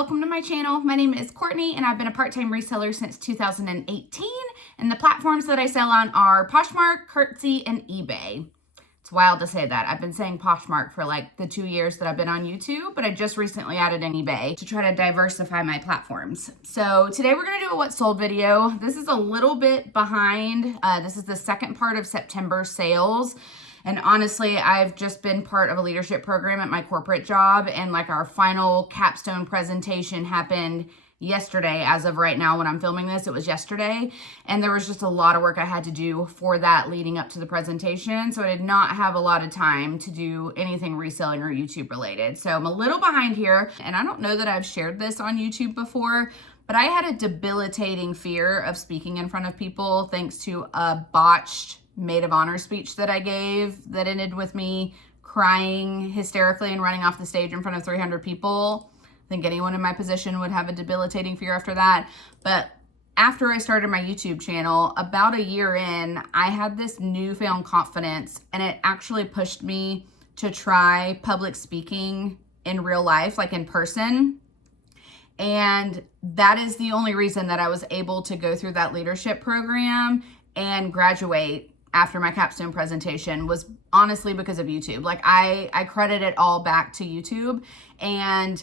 welcome to my channel. My name is Courtney and I've been a part-time reseller since 2018, and the platforms that I sell on are Poshmark, Curtsy, and eBay. It's wild to say that. I've been saying Poshmark for like the 2 years that I've been on YouTube, but I just recently added an eBay to try to diversify my platforms. So today we're gonna do a what sold video. This is a little bit behind. This is the second part of September sales. And honestly, I've just been part of a leadership program at my corporate job, and like our final capstone presentation happened yesterday. As of right now, when I'm filming this, it was yesterday. And there was just a lot of work I had to do for that leading up to the presentation. So I did not have a lot of time to do anything reselling or YouTube related. So I'm a little behind here. And I don't know that I've shared this on YouTube before, but I had a debilitating fear of speaking in front of people thanks to a botched maid of honor speech that I gave that ended with me crying hysterically and running off the stage in front of 300 people. I think anyone in my position would have a debilitating fear after that. But after I started my YouTube channel, about a year in, I had this newfound confidence, and it actually pushed me to try public speaking in real life, like in person. And that is the only reason that I was able to go through that leadership program and graduate after my capstone presentation, was honestly because of YouTube. Like I credit it all back to YouTube, and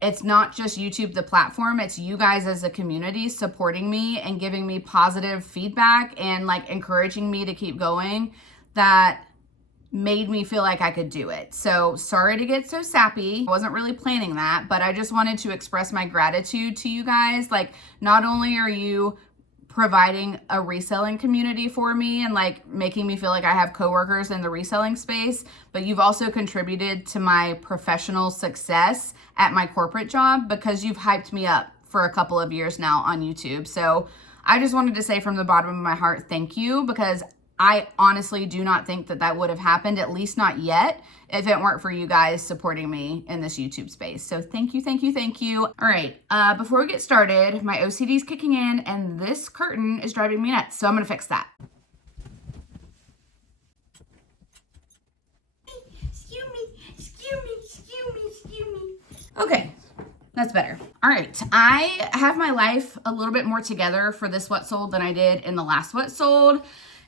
it's not just YouTube, the platform, it's you guys as a community supporting me and giving me positive feedback and like encouraging me to keep going that made me feel like I could do it. So sorry to get so sappy. I wasn't really planning that, but I just wanted to express my gratitude to you guys. Like, not only are you providing a reselling community for me and like making me feel like I have coworkers in the reselling space, but you've also contributed to my professional success at my corporate job because you've hyped me up for a couple of years now on YouTube. So I just wanted to say from the bottom of my heart, thank you, because I honestly do not think that that would have happened, at least not yet, if it weren't for you guys supporting me in this YouTube space. So thank you, thank you, thank you. All right, before we get started, my OCD is kicking in and this curtain is driving me nuts. So I'm gonna fix that. Excuse me. Okay, that's better. All right, I have my life a little bit more together for this what sold than I did in the last what sold.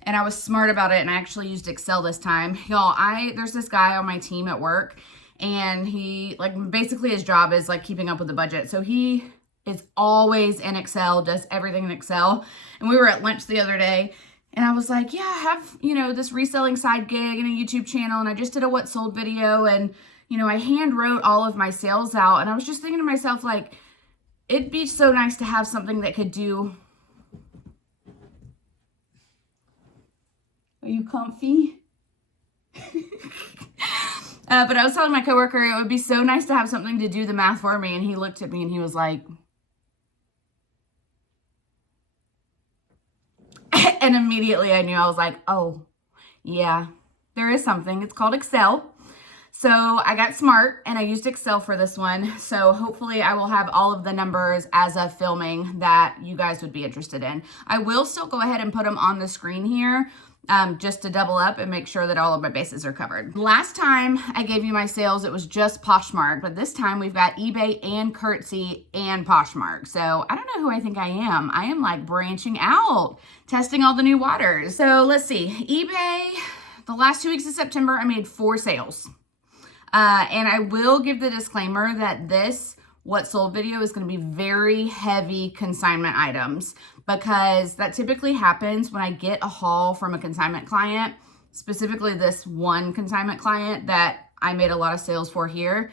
And I was smart about it, and I actually used Excel this time. Y'all, there's this guy on my team at work, and he, like, basically his job is, like, keeping up with the budget. So he is always in Excel, does everything in Excel. And we were at lunch the other day, and I was like, yeah, I have, this reselling side gig and a YouTube channel, and I just did a what sold video, and, I hand wrote all of my sales out. And I was just thinking to myself, like, it'd be so nice to have something that could do... Are you comfy? But I was telling my coworker it would be so nice to have something to do the math for me, and he looked at me and he was like, and immediately I knew. I was like, oh, yeah, there is something. It's called Excel. So I got smart and I used Excel for this one. So hopefully I will have all of the numbers as of filming that you guys would be interested in. I will still go ahead and put them on the screen here, just to double up and make sure that all of my bases are covered. Last time I gave you my sales, it was just Poshmark, but this time we've got eBay and Curtsy and Poshmark. So I don't know who I think I am. I am like branching out, testing all the new waters. So let's see, eBay, the last 2 weeks of September, I made 4 sales. And I will give the disclaimer that this what sold video is going to be very heavy consignment items, because that typically happens when I get a haul from a consignment client, specifically this one consignment client that I made a lot of sales for here.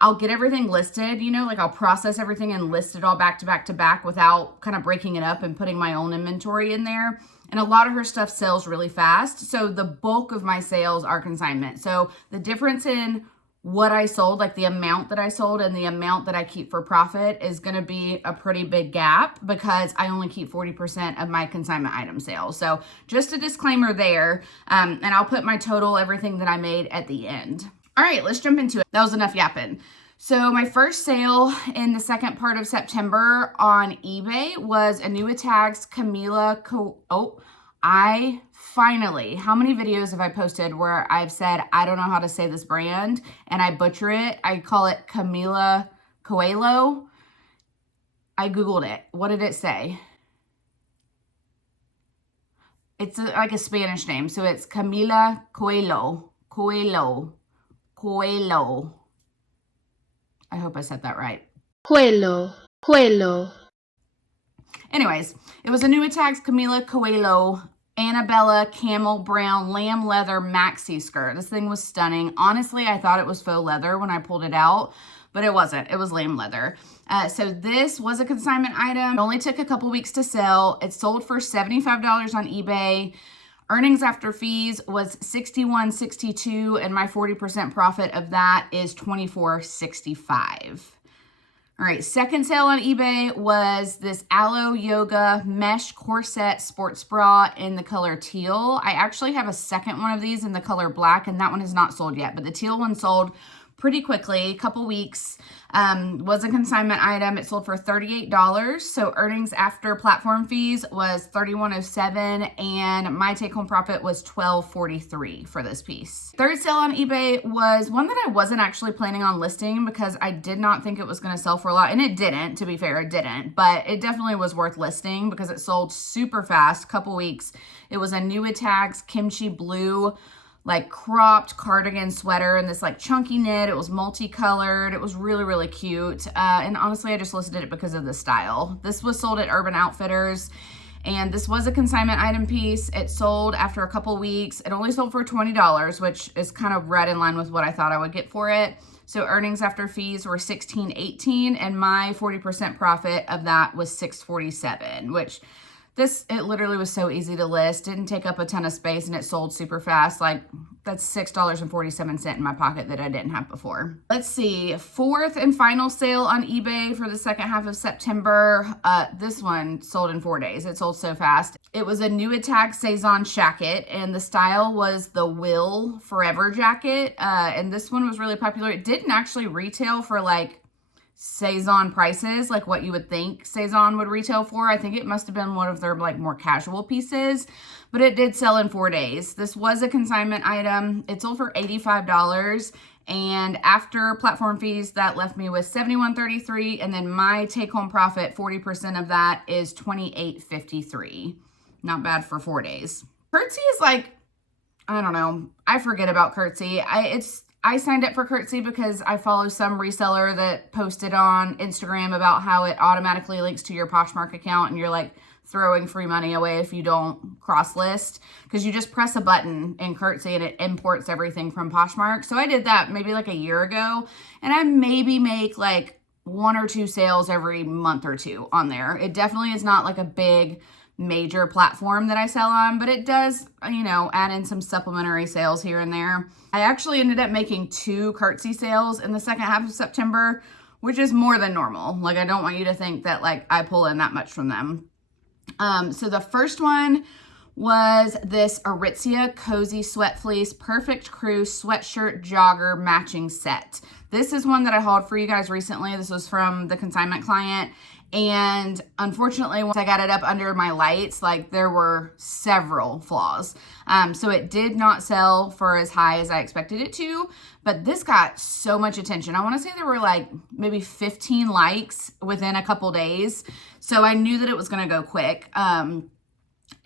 I'll get everything listed, like I'll process everything and list it all back to back to back without kind of breaking it up and putting my own inventory in there. And a lot of her stuff sells really fast. So the bulk of my sales are consignment. So the difference in what I sold, like the amount that I sold and the amount that I keep for profit, is going to be a pretty big gap because I only keep 40% of my consignment item sales. So just a disclaimer there. And I'll put my total, everything that I made, at the end. All right, let's jump into it. That was enough yapping. So my first sale in the second part of September on eBay was Tags Camila. Finally, how many videos have I posted where I've said, I don't know how to say this brand and I butcher it? I call it Camila Coelho. I Googled it. What did it say? It's like a Spanish name. So it's Camila Coelho. Coelho. I hope I said that right. Coelho. Anyways, it was a New Attacks Camila Coelho Annabella Camel Brown Lamb Leather Maxi Skirt. This thing was stunning. Honestly, I thought it was faux leather when I pulled it out, but it wasn't. It was lamb leather. So this was a consignment item. It only took a couple weeks to sell. It sold for $75 on eBay. Earnings after fees was $61.62, and my 40% profit of that is $24.65. All right, second sale on eBay was this Aloe Yoga Mesh Corset Sports Bra in the color teal. I actually have a second one of these in the color black, and that one has not sold yet, but the teal one sold pretty quickly, a couple weeks. Was a consignment item. It sold for $38. So earnings after platform fees was $31.07, and my take-home profit was $12.43 for this piece. Third sale on eBay was one that I wasn't actually planning on listing because I did not think it was going to sell for a lot, and it didn't. To be fair, it didn't, but it definitely was worth listing because it sold super fast, couple weeks. It was a New Attacks Kimchi Blue like cropped cardigan sweater in this like chunky knit. It was multicolored. It was really, really cute. And honestly, I just listed it because of the style. This was sold at Urban Outfitters, and this was a consignment item piece. It sold after a couple weeks. It only sold for $20, which is kind of right in line with what I thought I would get for it. So earnings after fees were $16.18, and my 40% profit of that was $6.47, which it literally was so easy to list. Didn't take up a ton of space, and it sold super fast. Like, that's $6.47 in my pocket that I didn't have before. Let's see. Fourth and final sale on eBay for the second half of September. This one sold in 4 days. It sold so fast. It was a New Attack Saison jacket, and the style was the Will Forever jacket. And this one was really popular. It didn't actually retail for like Saison prices, like what you would think Saison would retail for. I think it must have been one of their like more casual pieces, but it did sell in 4 days. This was a consignment item. It sold for $85, and after platform fees, that left me with $71.33, and then my take-home profit, 40% of that is $28.53. Not bad for 4 days. Curtsy is like, I don't know, I forget about Curtsy. I signed up for Curtsy because I follow some reseller that posted on Instagram about how it automatically links to your Poshmark account, and you're like throwing free money away if you don't cross list, because you just press a button in Curtsy and it imports everything from Poshmark. So I did that maybe like a year ago, and I maybe make like 1 or 2 sales every month or two on there. It definitely is not like a big major platform that I sell on, but it does, you know, add in some supplementary sales here and there. I actually ended up making 2 Curtsy sales in the second half of September, which is more than normal. Like, I don't want you to think that like I pull in that much from them. So the first one was this Aritzia Cozy Sweat Fleece Perfect Crew Sweatshirt Jogger Matching Set. This is one that I hauled for you guys recently. This was from the consignment client. And unfortunately, once I got it up under my lights, like there were several flaws. So it did not sell for as high as I expected it to, but this got so much attention. I want to say there were like maybe 15 likes within a couple days. So I knew that it was going to go quick.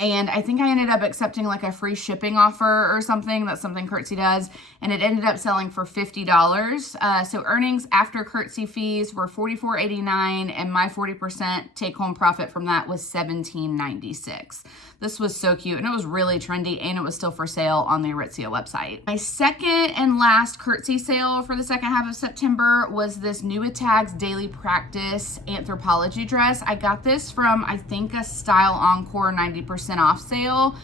And I think I ended up accepting like a free shipping offer or something. That's something Curtsy does. And it ended up selling for $50. So earnings after Curtsy fees were $44.89, and my 40% take-home profit from that was $17.96. This was so cute, and it was really trendy, and it was still for sale on the Aritzia website. My second and last Curtsy sale for the second half of September was this New Attacks Daily Practice Anthropology dress. I got this from, I think, a Style Encore 90% off sale,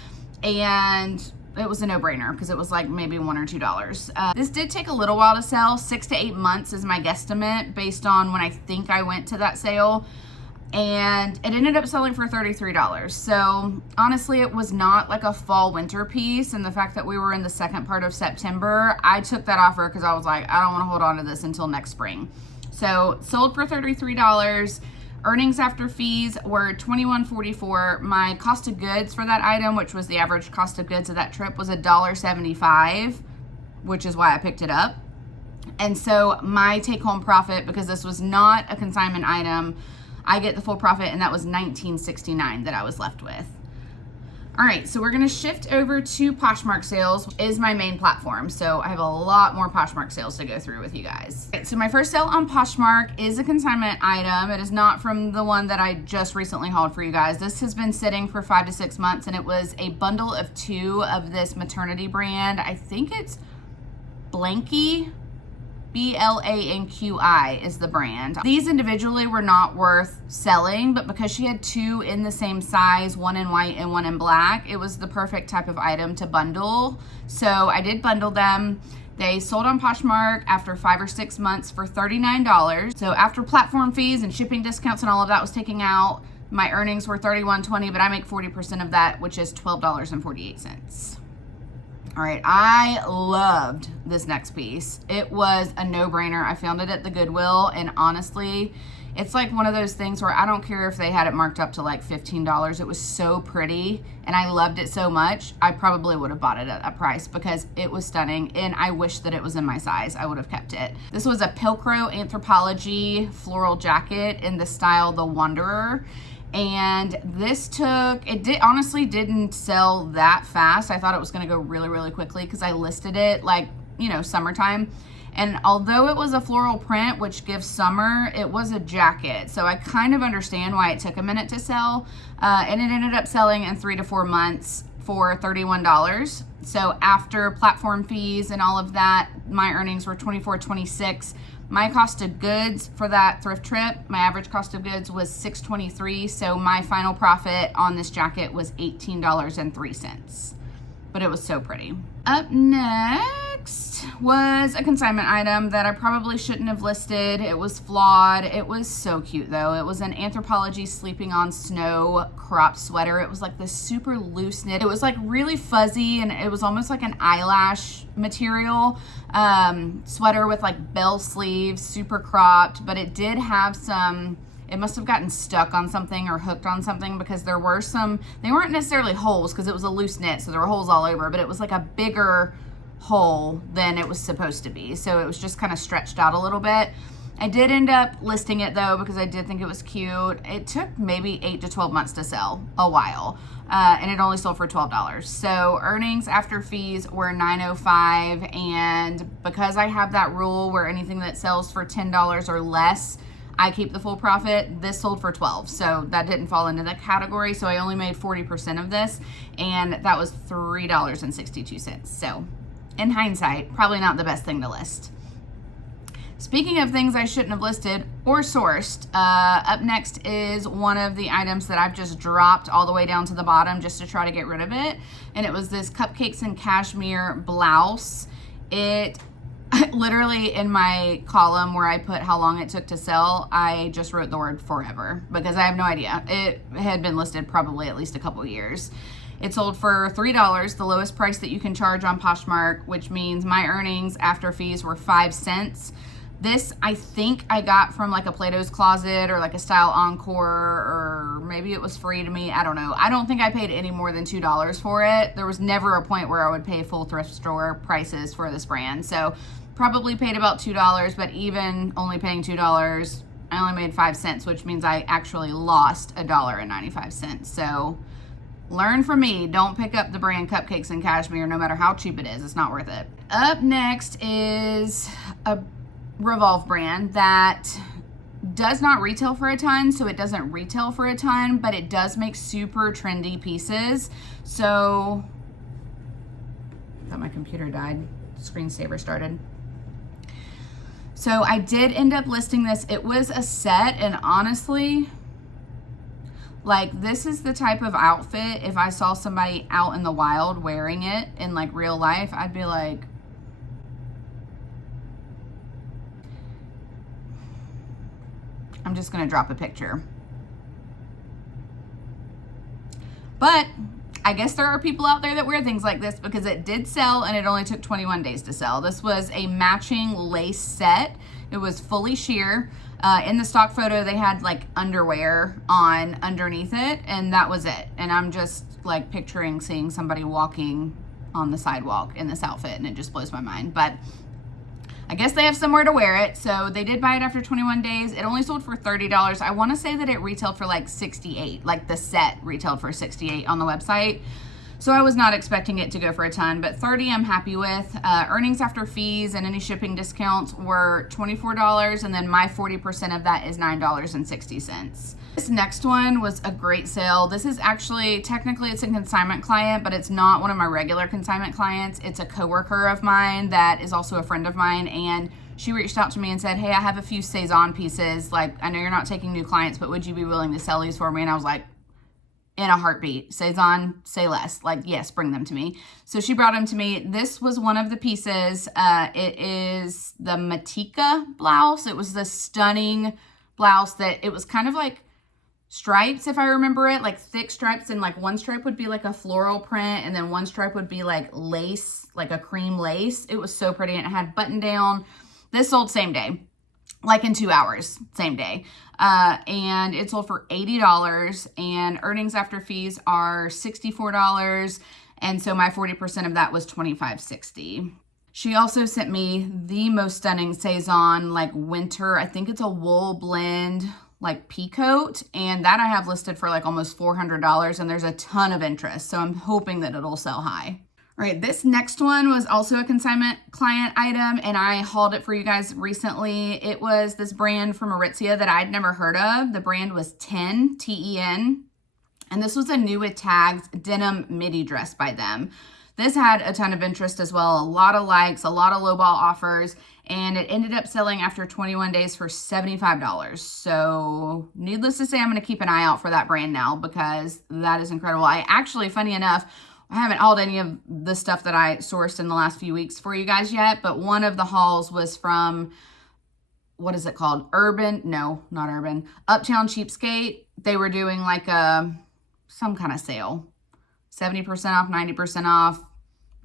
and it was a no-brainer because it was like maybe $1 or $2. This did take a little while to sell. 6 to 8 months is my guesstimate based on when I think I went to that sale. And it ended up selling for $33. So honestly, it was not like a fall winter piece. And the fact that we were in the second part of September, I took that offer because I was like, I don't want to hold on to this until next spring. So sold for $33. Earnings after fees were $21.44. My cost of goods for that item, which was the average cost of goods of that trip, was $1.75, which is why I picked it up. And so my take-home profit, because this was not a consignment item, I get the full profit, and that was $19.69 that I was left with. All right, so we're gonna shift over to Poshmark sales, is my main platform. So I have a lot more Poshmark sales to go through with you guys. Right, so my first sale on Poshmark is a consignment item. It is not from the one that I just recently hauled for you guys. This has been sitting for 5 to 6 months, and it was a bundle of 2 of this maternity brand. I think it's Blanky. BLANQI is the brand. These individually were not worth selling, but because she had 2 in the same size, 1 in white and 1 in black, it was the perfect type of item to bundle. So I did bundle them. They sold on Poshmark after 5 or 6 months for $39. So after platform fees and shipping discounts and all of that was taken out, my earnings were $31.20, but I make 40% of that, which is $12.48. All right, I loved this next piece. It was a no-brainer. I found it at the Goodwill, and honestly, it's like one of those things where I don't care if they had it marked up to like $15. It was so pretty, and I loved it so much, I probably would have bought it at that price because it was stunning, and I wish that it was in my size. I would have kept it. This was a Pilcrow Anthropologie floral jacket in the style The Wanderer. And this honestly didn't sell that fast. I thought it was gonna go really, really quickly because I listed it like, you know, summertime. And although it was a floral print, which gives summer, it was a jacket. So I kind of understand why it took a minute to sell. And it ended up selling in 3 to 4 months for $31. So after platform fees and all of that, my earnings were $24.26. My cost of goods for that thrift trip, my average cost of goods was $6.23. So my final profit on this jacket was $18.03. But it was so pretty. Up next was a consignment item that I probably shouldn't have listed. It was flawed. It was so cute though. It was an Anthropologie Sleeping on Snow crop sweater. It was like this super loose knit. It was like really fuzzy, and it was almost like an eyelash material sweater with like bell sleeves, super cropped, but it did have some, it must have gotten stuck on something or hooked on something because there were some, they weren't necessarily holes because it was a loose knit, so there were holes all over, but it was like a bigger hole than it was supposed to be. So it was just kind of stretched out a little bit. I did end up listing it though because I did think it was cute. It took maybe 8 to 12 months to sell, a while, and it only sold for $12. So earnings after fees were $9.05, and because I have that rule where anything that sells for $10 or less, I keep the full profit. This sold for $12, so that didn't fall into the category. So I only made 40% of this, and that was $3.62. So in hindsight, probably not the best thing to list. Speaking of things I shouldn't have listed or sourced, up next is one of the items that I've just dropped all the way down to the bottom just to try to get rid of it. And it was this Cupcakes and Cashmere blouse. It literally, in my column where I put how long it took to sell, I just wrote the word forever because I have no idea. It had been listed probably at least a couple years. It sold for $3, the lowest price that you can charge on Poshmark, which means my earnings after fees were 5 cents. This, I think I got from like a Plato's Closet or like a Style Encore, or maybe it was free to me. I don't know. I don't think I paid any more than $2 for it. There was never a point where I would pay full thrift store prices for this brand. So probably paid about $2, but even only paying $2, I only made 5 cents, which means I actually lost $1.95. So learn from me. Don't pick up the brand Cupcakes and Cashmere, no matter how cheap it is. It's not worth it. Up next is a Revolve brand that does not retail for a ton, so it doesn't retail for a ton, but it does make super trendy pieces. So, I thought my computer died. Screensaver started. So I did end up listing this. It was a set, and honestly, like, this is the type of outfit, if I saw somebody out in the wild wearing it in like real life, I'd be like, I'm just gonna drop a picture. But I guess there are people out there that wear things like this because it did sell, and it only took 21 days to sell. This was a matching lace set. It was fully sheer. In the stock photo, they had like underwear on underneath it, and that was it. And I'm just like picturing seeing somebody walking on the sidewalk in this outfit, and it just blows my mind. But I guess they have somewhere to wear it. So they did buy it after 21 days. It only sold for $30. I want to say that it retailed for like $68, like the set retailed for $68 on the website. So I was not expecting it to go for a ton, but $30 I'm happy with. Earnings after fees and any shipping discounts were $24, and then my 40% of that is $9.60. This next one was a great sale. This is actually, technically it's a consignment client, but it's not one of my regular consignment clients. It's a coworker of mine that is also a friend of mine, and she reached out to me and said, hey, I have a few Saison pieces. Like, I know you're not taking new clients, but would you be willing to sell these for me? And I was like, in a heartbeat. Saison, say less. Like, yes, bring them to me. So she brought them to me. This was one of the pieces. It is the Matika blouse. It was the stunning blouse that it was kind of like stripes, if I remember it, like thick stripes, and like one stripe would be like a floral print, and then one stripe would be like lace, like a cream lace. It was so pretty, and it had button down. This sold same day, like in 2 hours, same day. And it sold for $80, and earnings after fees are $64. And so my 40% of that was $25.60. She also sent me the most stunning Saison, like winter, I think it's a wool blend, like pea coat. And that I have listed for like almost $400, and there's a ton of interest. So I'm hoping that it'll sell high. All right, this next one was also a consignment client item, and I hauled it for you guys recently. It was this brand from Aritzia that I'd never heard of. The brand was TEN, T-E-N, and this was a new with tags denim midi dress by them. This had a ton of interest as well, a lot of likes, a lot of lowball offers, and it ended up selling after 21 days for $75. So needless to say, I'm going to keep an eye out for that brand now, because that is incredible. I actually, funny enough, I haven't hauled any of the stuff that I sourced in the last few weeks for you guys yet, but one of the hauls was from, what is it called? Uptown Cheapskate. They were doing like some kind of sale, 70% off, 90% off,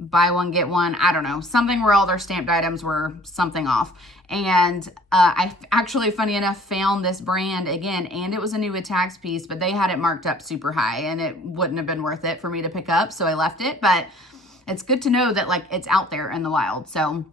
buy one, get one. I don't know, something where all their stamped items were something off. And I actually, funny enough, found this brand again, and it was a new with tags piece, but they had it marked up super high, and it wouldn't have been worth it for me to pick up, so I left it. But it's good to know that like it's out there in the wild. So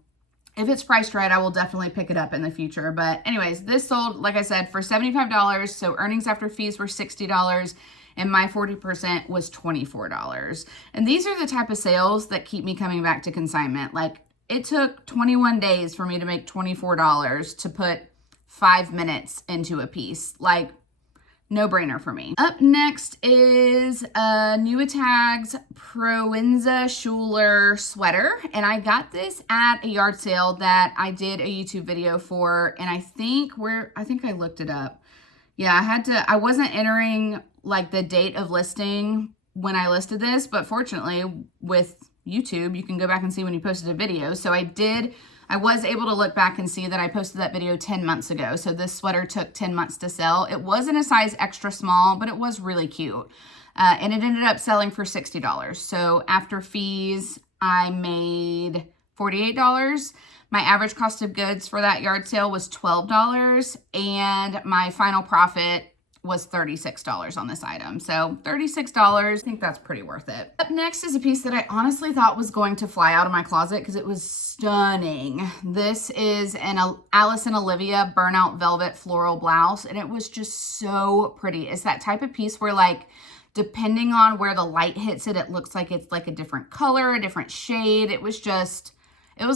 if it's priced right, I will definitely pick it up in the future. But anyways, this sold, like I said, for $75. So earnings after fees were $60. And my 40% was $24. And these are the type of sales that keep me coming back to consignment. Like, it took 21 days for me to make $24 to put 5 minutes into a piece. Like, no brainer for me. Up next is a new with tags Proenza Schuler sweater. And I got this at a yard sale that I did a YouTube video for. And I think I looked it up. Yeah, I wasn't entering like the date of listing when I listed this, but fortunately with YouTube, you can go back and see when you posted a video. So I was able to look back and see that I posted that video 10 months ago. So this sweater took 10 months to sell. It wasn't a size extra small, but it was really cute. And it ended up selling for $60. So after fees, I made $48. My average cost of goods for that yard sale was $12, and my final profit was $36 on this item. So $36, I think that's pretty worth it. Up next is a piece that I honestly thought was going to fly out of my closet because it was stunning. This is an Alice and Olivia burnout velvet floral blouse, and it was just so pretty. It's that type of piece where, like, depending on where the light hits it, it looks like it's like a different color, a different shade. It was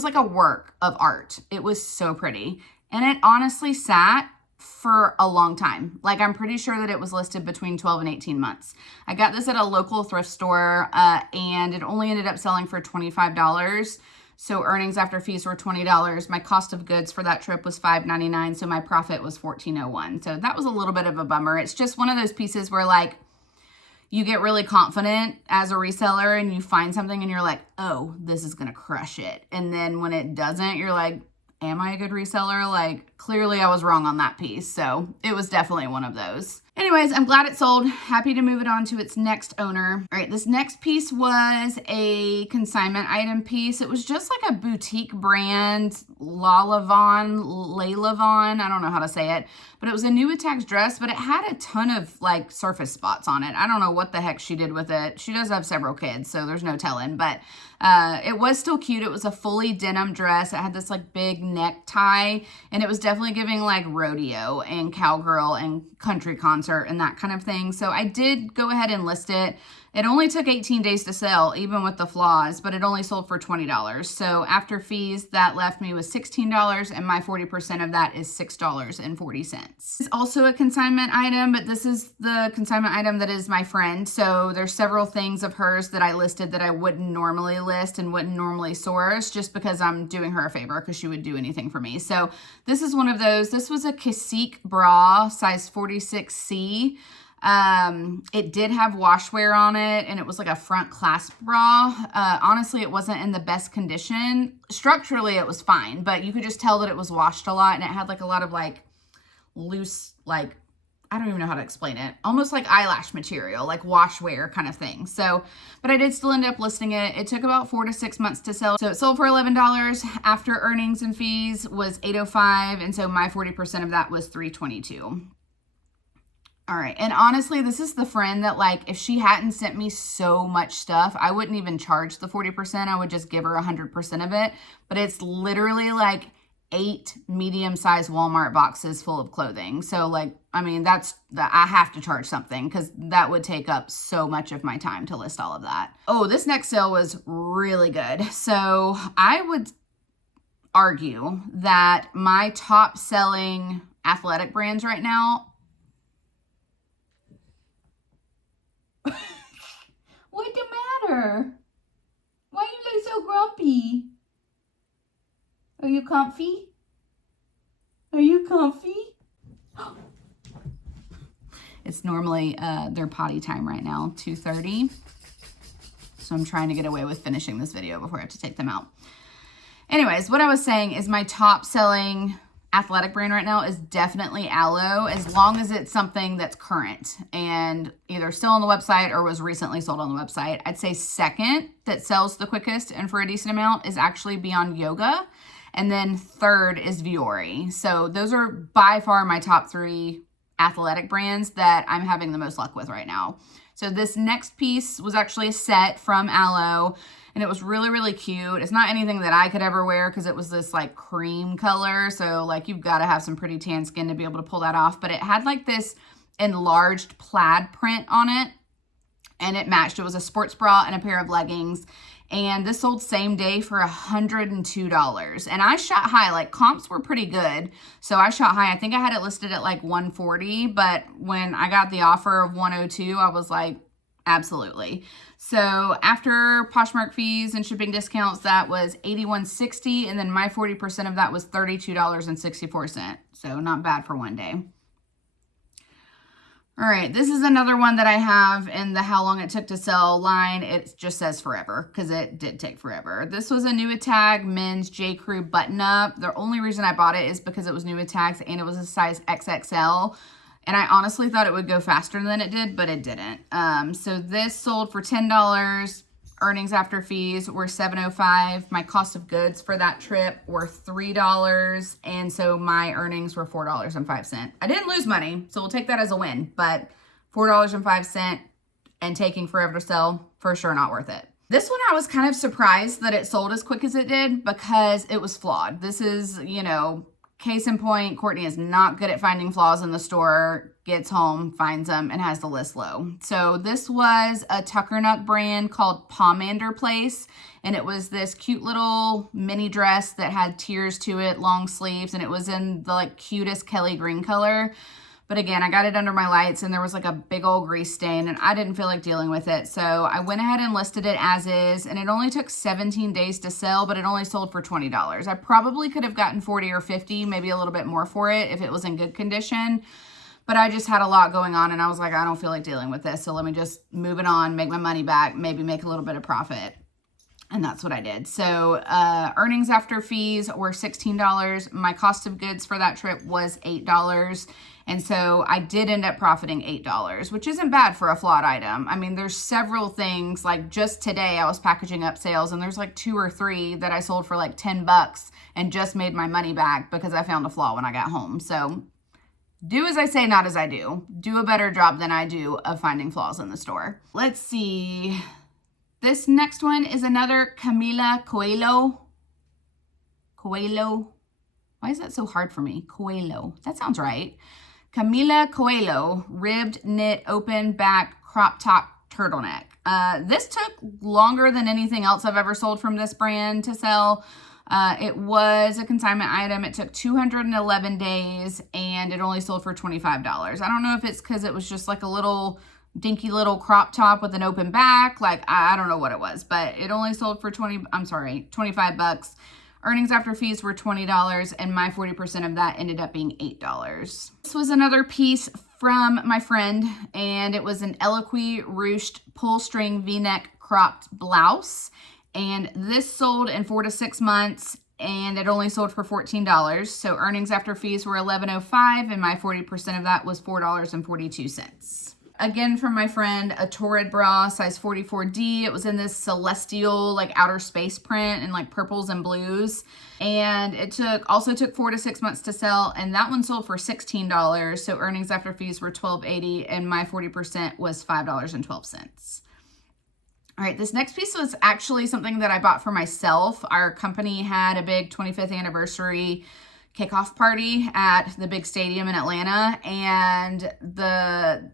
like a work of art. It was so pretty. And it honestly sat for a long time. Like, I'm pretty sure that it was listed between 12 and 18 months. I got this at a local thrift store, and it only ended up selling for $25. So earnings after fees were $20. My cost of goods for that trip was $5.99. So my profit was $14.01. So that was a little bit of a bummer. It's just one of those pieces where, like, you get really confident as a reseller and you find something and you're like, oh, this is going to crush it. And then when it doesn't, you're like, am I a good reseller? Like, clearly I was wrong on that piece. So it was definitely one of those. Anyways, I'm glad it sold. Happy to move it on to its next owner. All right, this next piece was a consignment item piece. It was just like a boutique brand, Laylavon, I don't know how to say it, but it was a new attacks dress, but it had a ton of like surface spots on it. I don't know what the heck she did with it. She does have several kids, so there's no telling, but it was still cute. It was a fully denim dress. It had this like big necktie, and it was definitely giving like rodeo and cowgirl and country concert and that kind of thing. So I did go ahead and list it. It only took 18 days to sell, even with the flaws, but it only sold for $20. So after fees, that left me with $16, and my 40% of that is $6.40. It's also a consignment item, but this is the consignment item that is my friend. So there's several things of hers that I listed that I wouldn't normally list and wouldn't normally source, just because I'm doing her a favor, because she would do anything for me. So this is one of those. This was a Cacique bra, size 46C. It did have washwear on it, and it was like a front clasp bra. Honestly, it wasn't in the best condition. Structurally, it was fine, but you could just tell that it was washed a lot, and it had like a lot of like loose, like, I don't even know how to explain it. Almost like eyelash material, like washwear kind of thing. So, but I did still end up listing it. It took about 4 to 6 months to sell. So it sold for $11. After earnings and fees was $8.05. And so my 40% of that was $3.22. All right, and honestly, this is the friend that, like, if she hadn't sent me so much stuff, I wouldn't even charge the 40%. I would just give her 100% of it. But it's literally like 8 medium-sized Walmart boxes full of clothing. So, like, I mean, I have to charge something, because that would take up so much of my time to list all of that. Oh, this next sale was really good. So I would argue that my top selling athletic brands right now. What's the matter? Why you look so grumpy? Are you comfy? Are you comfy? It's normally their potty time right now, 2:30. So I'm trying to get away with finishing this video before I have to take them out. Anyways, what I was saying is my top selling athletic brand right now is definitely Aloe, as long as it's something that's current and either still on the website or was recently sold on the website. I'd say second that sells the quickest and for a decent amount is actually Beyond Yoga. And then third is Vuori. So those are by far my top 3 athletic brands that I'm having the most luck with right now. So this next piece was actually a set from Aloe, and it was really, really cute. It's not anything that I could ever wear, because it was this like cream color. So like you've got to have some pretty tan skin to be able to pull that off. But it had like this enlarged plaid print on it, and it matched. It was a sports bra and a pair of leggings. And this sold same day for $102. And I shot high, like comps were pretty good. So I shot high. I think I had it listed at like 140, but when I got the offer of 102, I was like, absolutely. So after Poshmark fees and shipping discounts, that was $81.60. And then my 40% of that was $32.64. So not bad for one day. All right, this is another one that I have in the how long it took to sell line. It just says forever, because it did take forever. This was a new Tag men's J. Crew button up. The only reason I bought it is because it was new Tags and it was a size XXL. And I honestly thought it would go faster than it did, but it didn't. So this sold for $10. Earnings after fees were $7.05. My cost of goods for that trip were $3. And so my earnings were $4.05. I didn't lose money, so we'll take that as a win. But $4.05 and taking forever to sell, for sure not worth it. This one I was kind of surprised that it sold as quick as it did, because it was flawed. This is, you know, case in point, Courtney is not good at finding flaws in the store, gets home, finds them, and has the list low. So this was a Tuckernuck brand called Pomander Place, and it was this cute little mini dress that had tiers to it, long sleeves, and it was in the like cutest Kelly green color. But again, I got it under my lights, and there was like a big old grease stain, and I didn't feel like dealing with it. So I went ahead and listed it as is, and it only took 17 days to sell, but it only sold for $20. I probably could have gotten 40 or 50, maybe a little bit more for it if it was in good condition. But I just had a lot going on, and I was like, I don't feel like dealing with this. So let me just move it on, make my money back, maybe make a little bit of profit. And that's what I did. So earnings after fees were $16. My cost of goods for that trip was $8. And so I did end up profiting $8, which isn't bad for a flawed item. I mean, there's several things, like just today I was packaging up sales and there's like 2 or 3 that I sold for like $10 and just made my money back because I found a flaw when I got home. So do as I say, not as I do. Do a better job than I do of finding flaws in the store. Let's see. This next one is another Camila Coelho. Coelho. Why is that so hard for me? Coelho. That sounds right. Camila Coelho ribbed knit open back crop top turtleneck. This took longer than anything else I've ever sold from this brand to sell. It was a consignment item. It took 211 days and it only sold for $25. I don't know if it's because it was just like a little dinky little crop top with an open back. Like, I don't know what it was, but it only sold for $25. Earnings after fees were $20 and my 40% of that ended up being $8. This was another piece from my friend and it was an Eloquy ruched pull string V-neck cropped blouse. And this sold in 4 to 6 months and it only sold for $14. So earnings after fees were $11.05 and my 40% of that was $4.42. Again, from my friend, a Torrid bra, size 44D. It was in this celestial, like outer space print and like purples and blues. And it also took 4 to 6 months to sell. And that one sold for $16. So earnings after fees were $12.80 and my 40% was $5.12. All right, this next piece was actually something that I bought for myself. Our company had a big 25th anniversary kickoff party at the big stadium in Atlanta. And the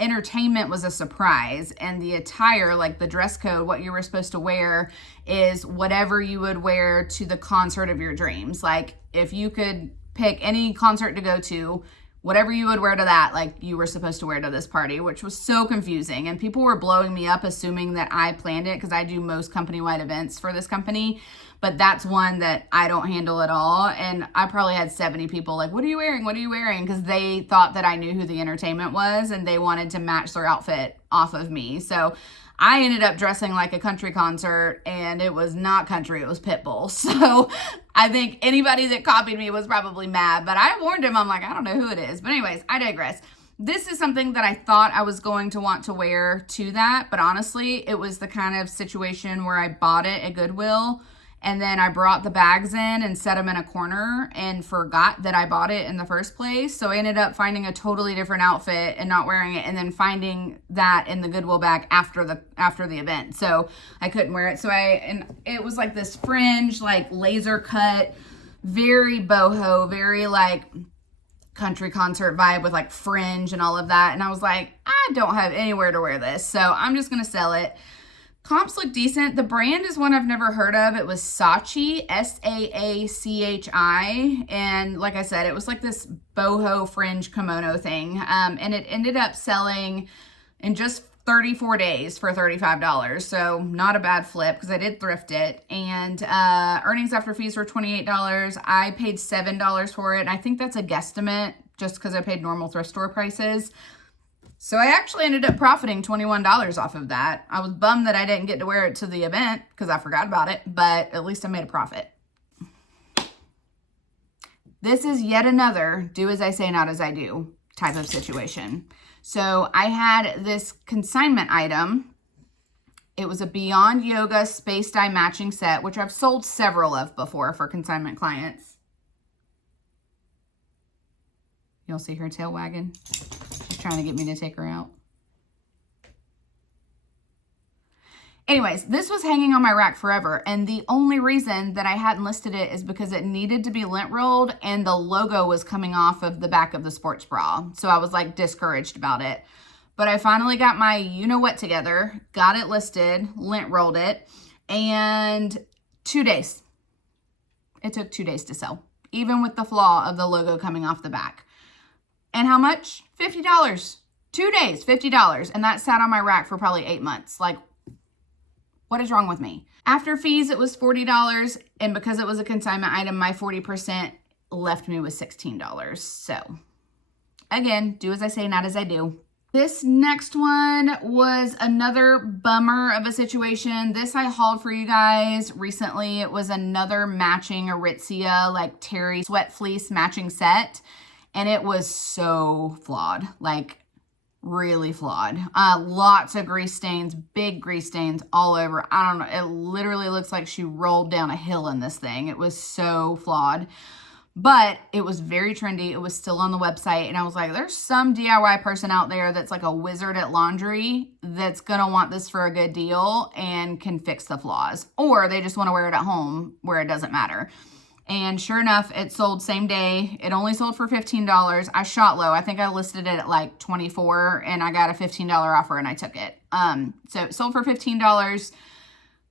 entertainment was a surprise, and the attire, like the dress code, what you were supposed to wear is whatever you would wear to the concert of your dreams. Like if you could pick any concert to go to, whatever you would wear to that, like you were supposed to wear to this party, which was so confusing. And people were blowing me up assuming that I planned it because I do most company-wide events for this company. But that's one that I don't handle at all. And I probably had 70 people like, what are you wearing? What are you wearing? Because they thought that I knew who the entertainment was and they wanted to match their outfit off of me. So I ended up dressing like a country concert and it was not country, it was Pitbull. So I think anybody that copied me was probably mad, but I warned him. I'm like, I don't know who it is. But anyways, I digress. This is something that I thought I was going to want to wear to that. But honestly, it was the kind of situation where I bought it at Goodwill and then I brought the bags in and set them in a corner and forgot that I bought it in the first place. So I ended up finding a totally different outfit and not wearing it, and then finding that in the Goodwill bag after the event. So I couldn't wear it. And it was like this fringe, like laser cut, very boho, very like country concert vibe with like fringe and all of that. And I was like, I don't have anywhere to wear this, so I'm just going to sell it. Comps look decent. The brand is one I've never heard of. It was Saachi, S-A-A-C-H-I. And like I said, it was like this boho fringe kimono thing. And it ended up selling in just 34 days for $35. So not a bad flip because I did thrift it. And earnings after fees were $28. I paid $7 for it. And I think that's a guesstimate just because I paid normal thrift store prices. So I actually ended up profiting $21 off of that. I was bummed that I didn't get to wear it to the event because I forgot about it, but at least I made a profit. This is yet another do as I say, not as I do type of situation. So I had this consignment item. It was a Beyond Yoga Space Dye matching set, which I've sold several of before for consignment clients. You'll see her tail wagging. She's trying to get me to take her out. Anyways, this was hanging on my rack forever, and the only reason that I hadn't listed it is because it needed to be lint rolled and the logo was coming off of the back of the sports bra. So I was like discouraged about it. But I finally got my you-know-what together, got it listed, lint rolled it, and 2 days. It took 2 days to sell, even with the flaw of the logo coming off the back. And how much? $50. 2 days, $50. And that sat on my rack for probably 8 months. Like, what is wrong with me? After fees, it was $40. And because it was a consignment item, my 40% left me with $16. So, again, do as I say, not as I do. This next one was another bummer of a situation. This I hauled for you guys recently. It was another matching Aritzia like terry sweat fleece matching set. And it was so flawed, like really flawed. Lots of grease stains, big grease stains all over. I don't know. It literally looks like she rolled down a hill in this thing. It was so flawed. But it was very trendy. It was still on the website. And I was like, there's some DIY person out there that's like a wizard at laundry that's going to want this for a good deal and can fix the flaws. Or they just want to wear it at home where it doesn't matter. And sure enough, it sold same day. It only sold for $15. I shot low. I think I listed it at like $24 and I got a $15 offer and I took it. So it sold for $15.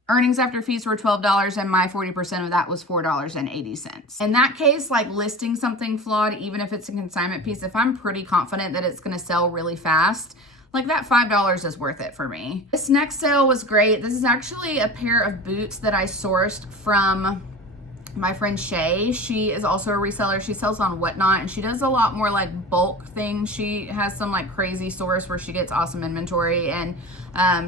Earnings after fees were $12 and my 40% of that was $4.80. In that case, like listing something flawed, even if it's a consignment piece, if I'm pretty confident that it's gonna sell really fast, like that $5 is worth it for me. This next sale was great. This is actually a pair of boots that I sourced from my friend Shay. She is also a reseller. She sells on Whatnot and she does a lot more like bulk things. She has some like crazy source where she gets awesome inventory, and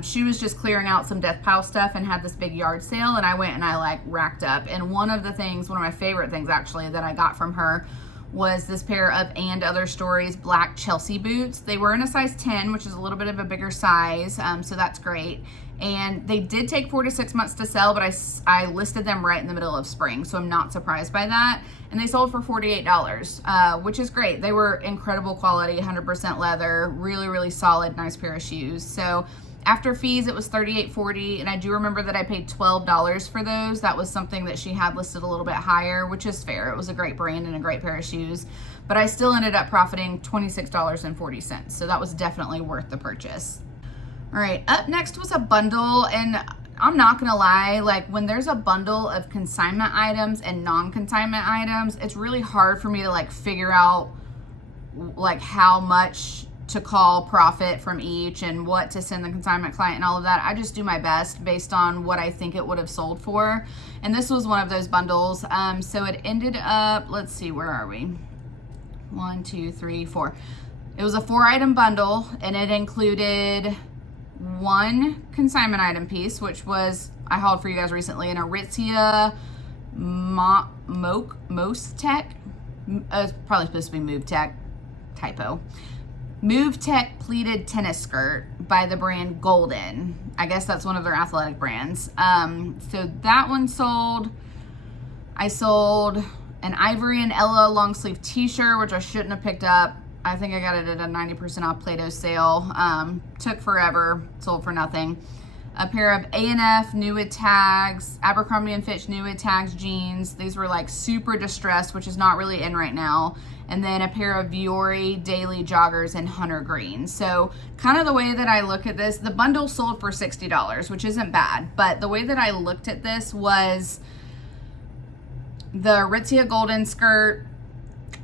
she was just clearing out some death pile stuff and had this big yard sale, and I went and I like racked up. And one of my favorite things actually that I got from her was this pair of And Other Stories black Chelsea boots. They were in a size 10, which is a little bit of a bigger size, so that's great. And they did take 4 to 6 months to sell, but I listed them right in the middle of spring, so I'm not surprised by that. And they sold for $48, which is great. They were incredible quality, 100% leather, really, really solid, nice pair of shoes. So after fees, it was $38.40, and I do remember that I paid $12 for those. That was something that she had listed a little bit higher, which is fair. It was a great brand and a great pair of shoes, but I still ended up profiting $26.40, so that was definitely worth the purchase. All right, up next was a bundle, and I'm not gonna lie, like when there's a bundle of consignment items and non-consignment items, it's really hard for me to like figure out like how much to call profit from each and what to send the consignment client and all of that. I just do my best based on what I think it would have sold for. And this was one of those bundles. So it ended up, let's see, where are we? 1, 2, 3, 4. It was a 4-item bundle, and it included one consignment item piece, which was, I hauled for you guys recently, an Aritzia Move Tech. It's probably supposed to be Move Tech, typo. Move Tech pleated tennis skirt by the brand Golden. I guess that's one of their athletic brands. So that one sold. I sold an Ivory and Ella long sleeve t-shirt, which I shouldn't have picked up. I think I got it at a 90% off Play-Doh sale. Took forever, sold for nothing. A pair of A&F new with tags, Abercrombie & Fitch new with tags jeans. These were like super distressed, which is not really in right now. And then a pair of Viore daily joggers in Hunter Green. So kind of the way that I look at this, the bundle sold for $60, which isn't bad. But the way that I looked at this was the Aritzia Golden skirt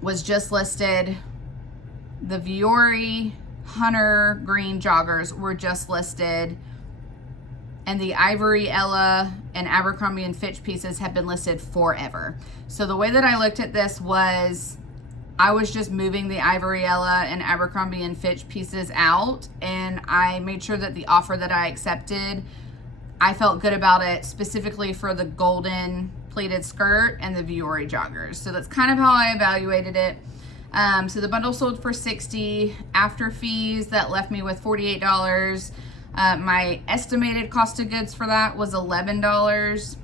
was just listed. The Viore Hunter Green joggers were just listed, and the Ivory Ella and Abercrombie & Fitch pieces have been listed forever. So the way that I looked at this was I was just moving the Ivory Ella and Abercrombie & Fitch pieces out, and I made sure that the offer that I accepted, I felt good about it specifically for the Golden pleated skirt and the Viore joggers. So that's kind of how I evaluated it. So the bundle sold for $60. After fees, that left me with $48. My estimated cost of goods for that was $11.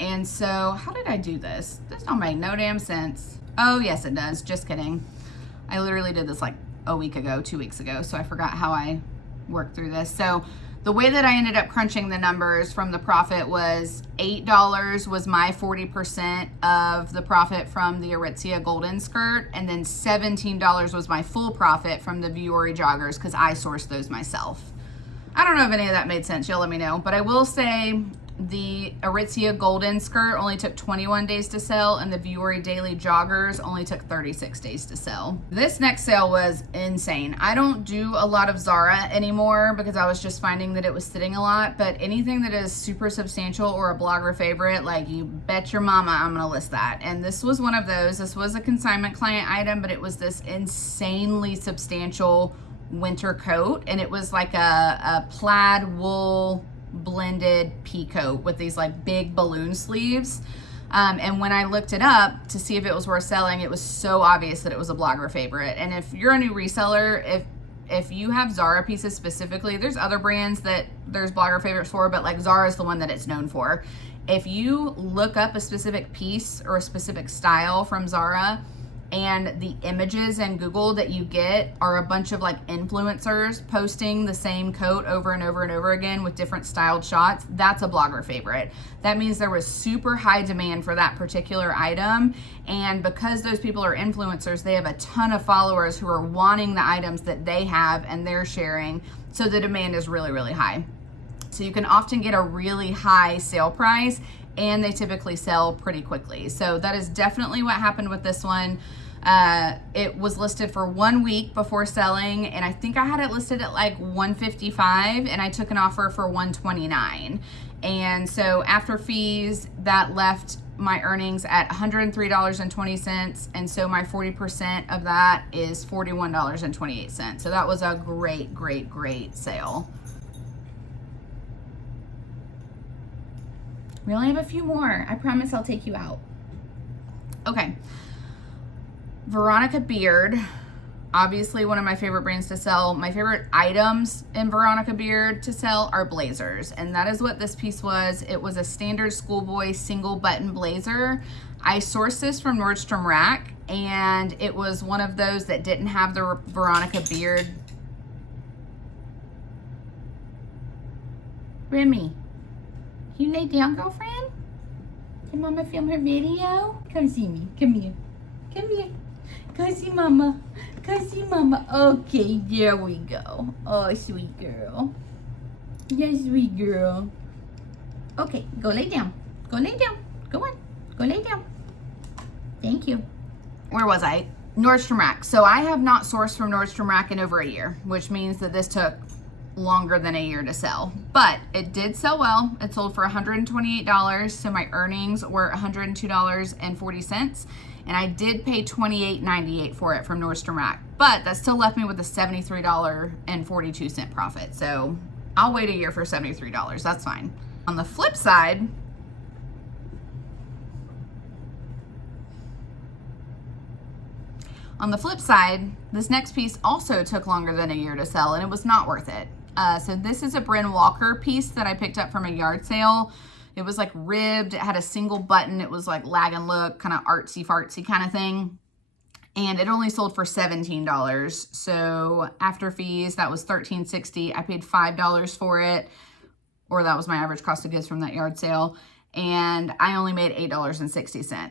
And so how did I do this? This don't make no damn sense. Oh, yes, it does. Just kidding. I literally did this like a week ago, 2 weeks ago, so I forgot how I worked through this. So the way that I ended up crunching the numbers from the profit was $8 was my 40% of the profit from the Aritzia Golden skirt, and then $17 was my full profit from the Viore joggers because I sourced those myself. I don't know if any of that made sense. You'll let me know. But I will say the Aritzia Golden skirt only took 21 days to sell, and the Viore Daily Joggers only took 36 days to sell. This next sale was insane. I don't do a lot of Zara anymore because I was just finding that it was sitting a lot, but anything that is super substantial or a blogger favorite, like you bet your mama I'm gonna list that. And this was one of those. This was a consignment client item, but it was this insanely substantial winter coat, and it was like a plaid wool blended pea coat with these like big balloon sleeves. And when I looked it up to see if it was worth selling, it was so obvious that it was a blogger favorite. And if you're a new reseller, if you have Zara pieces specifically, there's other brands that there's blogger favorites for, but like Zara is the one that it's known for. If you look up a specific piece or a specific style from Zara, and the images in Google that you get are a bunch of like influencers posting the same coat over and over and over again with different styled shots, that's a blogger favorite. That means there was super high demand for that particular item, and because those people are influencers, they have a ton of followers who are wanting the items that they have and they're sharing, so the demand is really, really high. So you can often get a really high sale price, and they typically sell pretty quickly. So that is definitely what happened with this one. It was listed for 1 week before selling, and I think I had it listed at like $155, and I took an offer for $129. And so after fees, that left my earnings at $103.20, and so my 40% of that is $41.28. So that was a great, great, great sale. We only have a few more. I promise I'll take you out. Okay. Veronica Beard, obviously one of my favorite brands to sell. My favorite items in Veronica Beard to sell are blazers, and that is what this piece was. It was a standard schoolboy single button blazer. I sourced this from Nordstrom Rack, and it was one of those that didn't have the Veronica Beard. Remy, you lay down, girlfriend? Can Mama film her video? Come see me. Come here. Come here. Go see Mama. Go see Mama. Okay, there we go. Oh, sweet girl. Yes, sweet girl. Okay, go lay down. Go lay down. Go on. Go lay down. Thank you. Where was I? Nordstrom Rack. So I have not sourced from Nordstrom Rack in over a year, which means that this took longer than a year to sell, but it did sell well. It sold for $128, so my earnings were $102.40, and I did pay $28.98 for it from Nordstrom Rack, but that still left me with a $73.42 profit. So I'll wait a year for $73. That's fine. On the flip side, this next piece also took longer than a year to sell, and it was not worth it. So this is a Bryn Walker piece that I picked up from a yard sale. It was like ribbed. It had a single button. It was like lag and look, kind of artsy fartsy kind of thing. And it only sold for $17. So after fees, that was $13.60. I paid $5 for it, or that was my average cost of goods from that yard sale. And I only made $8.60.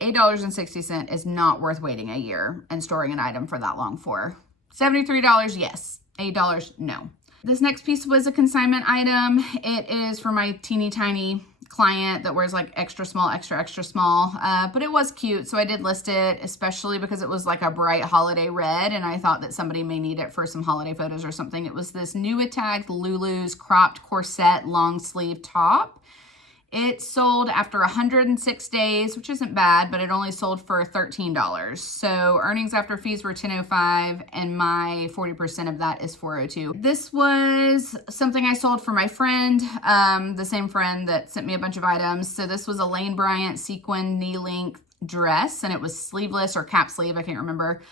$8.60 is not worth waiting a year and storing an item for that long for. $73, yes. $8, no. This next piece was a consignment item. It is for my teeny tiny client that wears like extra small, extra small, but it was cute, so I did list it, especially because it was like a bright holiday red, and I thought that somebody may need it for some holiday photos or something. It was this new tagged Lulu's cropped corset long sleeve top. It sold after 106 days, which isn't bad, but it only sold for $13. So earnings after fees were $10.05, and my 40% of that is $4.02. This was something I sold for my friend, the same friend that sent me a bunch of items. So this was a Lane Bryant sequin knee-length dress, and it was sleeveless or cap sleeve, I can't remember.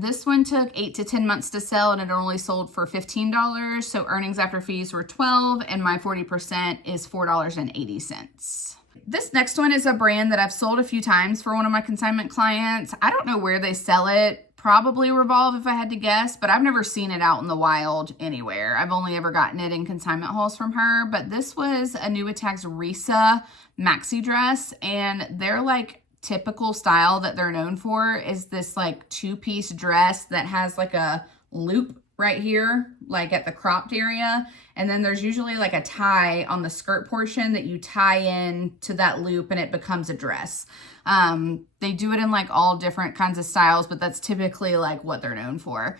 This one took 8 to 10 months to sell, and it only sold for $15. So earnings after fees were $12, and my 40% is $4.80. This next one is a brand that I've sold a few times for one of my consignment clients. I don't know where they sell it. Probably Revolve if I had to guess, but I've never seen it out in the wild anywhere. I've only ever gotten it in consignment hauls from her, but this was a New Attack's Risa maxi dress, and they're like typical style that they're known for is this like two-piece dress that has like a loop right here, like at the cropped area. And then there's usually like a tie on the skirt portion that you tie in to that loop and it becomes a dress. They do it in like all different kinds of styles, but that's typically like what they're known for.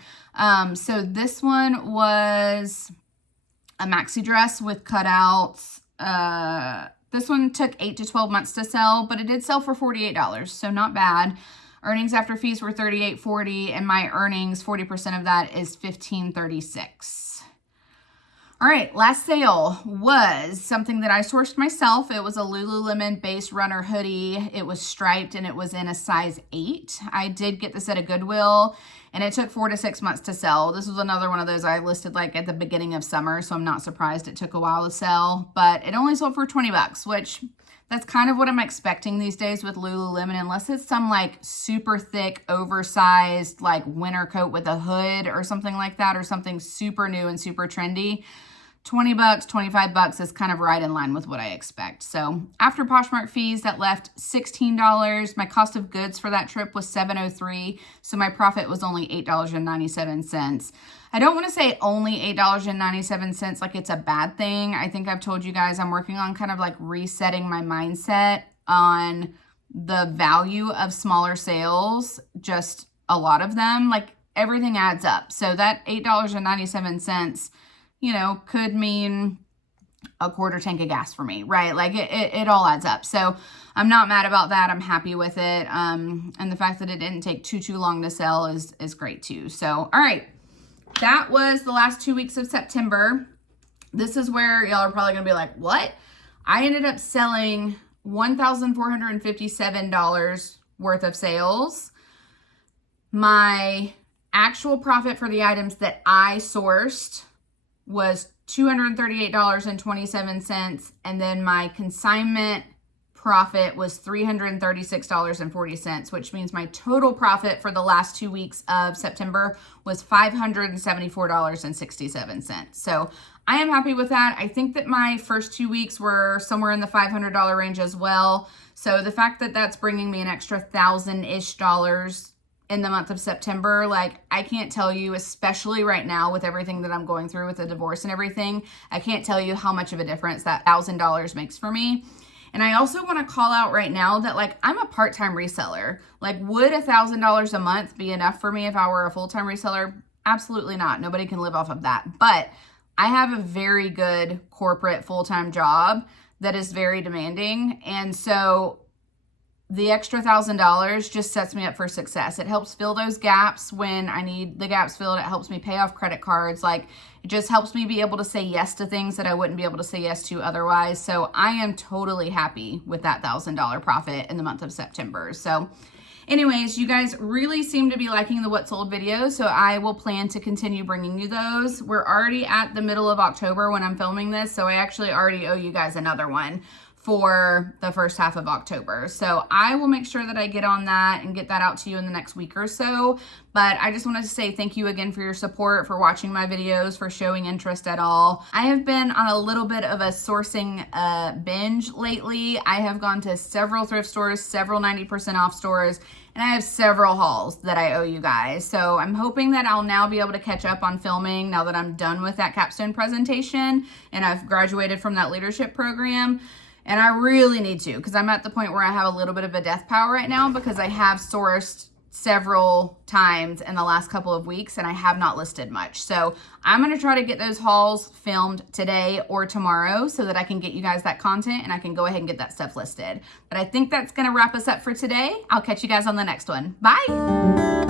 So this one was a maxi dress with cutouts. This one took 8 to 12 months to sell, but it did sell for $48, so not bad. Earnings after fees were $38.40, and my earnings, 40% of that is $15.36. All right, last sale was something that I sourced myself. It was a Lululemon base runner hoodie. It was striped and it was in a size 8. I did get this at a Goodwill and it took 4 to 6 months to sell. This was another one of those I listed like at the beginning of summer, so I'm not surprised it took a while to sell, but it only sold for 20 bucks, which that's kind of what I'm expecting these days with Lululemon, unless it's some like super thick, oversized, like winter coat with a hood or something like that, or something super new and super trendy. 20 bucks, 25 bucks is kind of right in line with what I expect. So after Poshmark fees, that left $16. My cost of goods for that trip was $7.03. So my profit was only $8.97. I don't want to say only $8.97 like it's a bad thing. I think I've told you guys I'm working on kind of like resetting my mindset on the value of smaller sales, just a lot of them, like everything adds up. So that $8.97, you know, could mean a quarter tank of gas for me, right? Like it all adds up. So I'm not mad about that. I'm happy with it. And the fact that it didn't take too long to sell is great too. So, all right, that was the last 2 weeks of September. This is where y'all are probably gonna be like, what? I ended up selling $1,457 worth of sales. My actual profit for the items that I sourced was $238.27, and then my consignment profit was $336.40, which means my total profit for the last 2 weeks of September was $574.67. So I am happy with that. I think that my first 2 weeks were somewhere in the $500 range as well. So the fact that that's bringing me an extra $1,000-ish in the month of September, like I can't tell you, especially right now with everything that I'm going through with the divorce and everything, I can't tell you how much of a difference that $1,000 makes for me. And I also want to call out right now that like I'm a part-time reseller. Like would $1,000 a month be enough for me if I were a full-time reseller? Absolutely not. Nobody can live off of that. But I have a very good corporate full-time job that is very demanding. And so the extra $1,000 just sets me up for success. It helps fill those gaps when I need the gaps filled. It helps me pay off credit cards. Like it just helps me be able to say yes to things that I wouldn't be able to say yes to otherwise. So I am totally happy with that $1,000 profit in the month of September. So anyways, you guys really seem to be liking the What Sold videos, so I will plan to continue bringing you those. We're already at the middle of October when I'm filming this, so I actually already owe you guys another one for the first half of October. So I will make sure that I get on that and get that out to you in the next week or so. But I just wanted to say thank you again for your support, for watching my videos, for showing interest at all. I have been on a little bit of a sourcing binge lately. I have gone to several thrift stores, several 90% off stores, and I have several hauls that I owe you guys. So I'm hoping that I'll now be able to catch up on filming now that I'm done with that capstone presentation and I've graduated from that leadership program. And I really need to, because I'm at the point where I have a little bit of a death power right now because I have sourced several times in the last couple of weeks and I have not listed much. So I'm going to try to get those hauls filmed today or tomorrow so that I can get you guys that content and I can go ahead and get that stuff listed. But I think that's going to wrap us up for today. I'll catch you guys on the next one. Bye.